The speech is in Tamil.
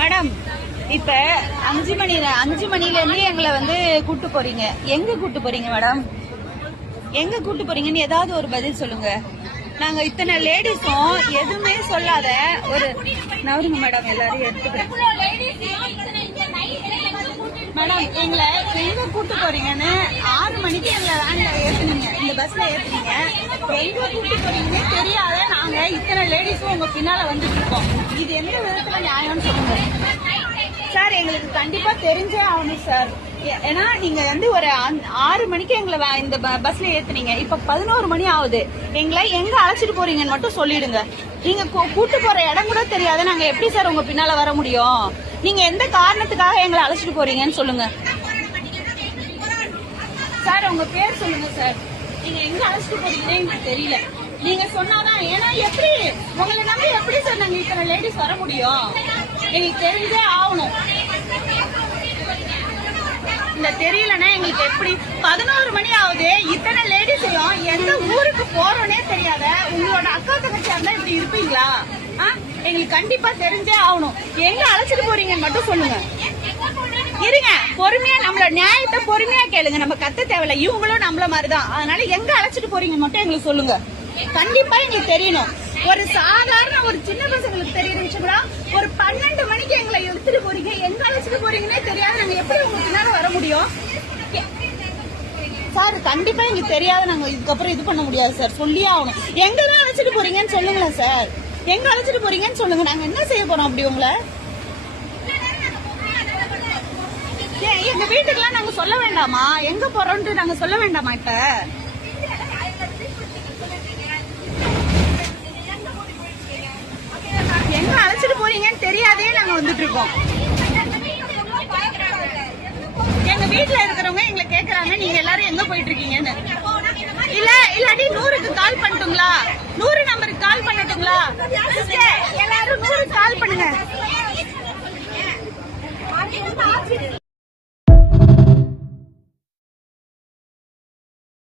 மேடம், இப்ப 5 மணில இருந்து எங்களை வந்து கூட்டு போறீங்க. எங்க கூட்டு போறீங்க மேடம்? எங்க கூட்டு போறீங்கன்னு ஏதாவது ஒரு பதில் சொல்லுங்க. நாங்க இத்தனை லேடிஸும் எதுவுமே சொல்லாத ஒரு நவருங்க மேடம், எல்லாரும் எடுத்துக்கிறேன் மேடம். எங்களை எங்க கூட்டு போறீங்கன்னு 6 மணிக்கு எங்களை வேன்ல ஏத்துனீங்க, இந்த பஸ்ல ஏத்துனீங்க. எங்க கூட்டு போறீங்கன்னே தெரியாத நாங்க இத்தனை லேடிஸும் உங்க பின்னால வந்துட்டு இருக்கோம். இது எந்த விதத்துல நியாயம்னு சொல்லுங்க சார். எங்களுக்கு கண்டிப்பா தெரிஞ்சே ஆகணும் சார். ஏன்னா நீங்க வந்து ஒரு 6 மணிக்கு எங்களை இந்த பஸ்ல ஏத்துனீங்க. இப்ப 11 மணி ஆகுது. எங்களை எங்க அழைச்சிட்டு போறீங்கன்னு மட்டும் சொல்லிடுங்க. நீங்க கூட்டு போற இடம் கூட தெரியாத நாங்க எப்படி சார் உங்க பின்னால வர முடியும்? நீங்க எந்த காரணத்துக்காக எங்களை அழைச்சிட்டு போறீங்கன்னு சொல்லுங்க சார். உங்க பேர் சொல்லுங்க சார். நீங்க எங்க அழைச்சிட்டு போறீங்கன்னு எங்களுக்கு தெரியல. நீங்க சொன்னாதான். ஏன்னா எப்படி உங்களை நம்பி எப்படி சார் நாங்க இத்தனை லேடிஸ் வர முடியும்? எங்களுக்கு தெரிஞ்சே ஆகணும். இல்ல தெரியலன்னா எங்களுக்கு எப்படி? 11 மணி ஆகுது. இத்தனை லேடிஸையும் எந்த ஊருக்கு போறோன்னே தெரியாத உங்களோட அக்கா தங்கச்சியா இருந்தா இப்படி இருப்பீங்களா? எங்களுக்கு கண்டிப்பா தெரிஞ்சே ஆகணும். எங்க அழைச்சிட்டு போறீங்கன்னு மட்டும் சொல்லுங்க. இருங்க, பொறுமையா நம்மளோட நியாயத்தை பொறுமையா கேளுங்க. நம்ம கத்த தேவையில்ல, இவங்களும் நம்மள மாதிரிதான். அதனால எங்க அழைச்சிட்டு போறீங்க மட்டும் எங்களுக்கு சொல்லுங்க. கண்டிப்பா எங்களுக்கு தெரியணும். ஒரு சாதாரண ஒரு சின்ன பசங்களுக்கு தெரியுதுங்களா? ஒரு 12 மணிக்கு எங்களை எடுத்துட்டு போறீங்க, எங்க அழைச்சிட்டு போறீங்கன்னே தெரியாது. நாங்க எப்படி உங்க பின்னால வர முடியும் சார்? கண்டிப்பா எங்களுக்கு தெரியாது. நாங்க இதுக்கப்புறம் இது பண்ண முடியாது சார். சொல்லியே ஆகணும். எங்கதான் அழைச்சிட்டு போறீங்கன்னு சொல்லுங்களேன் சார். எங்க அழைச்சிட்டு போறீங்கன்னு சொல்லுங்க. நாங்க என்ன செய்ய போறோம் அப்படி உங்களை? எங்க வீட்டுக்கெல்லாம் நாங்க சொல்ல வேண்டாமா? எங்க போறோம்னு நாங்க சொல்ல வேண்டாமா? இப்ப எங்க அழைச்சிட்டு போறீங்கன்னு தெரியாதே நாங்க வந்துட்டு இருக்கோம். எங்க வீட்டுல இருக்கிறவங்க எங்களை கேக்குறாங்க, நீங்க எல்லாரும் எங்க போயிட்டு இருக்கீங்கன்னு. இல்லாட்டி 100க்கு கால் பண்ணட்டுங்களா? 100 நம்பருக்கு கால் பண்ணட்டுங்களா? எல்லாரும் 100க்கு கால் பண்ணுங்க.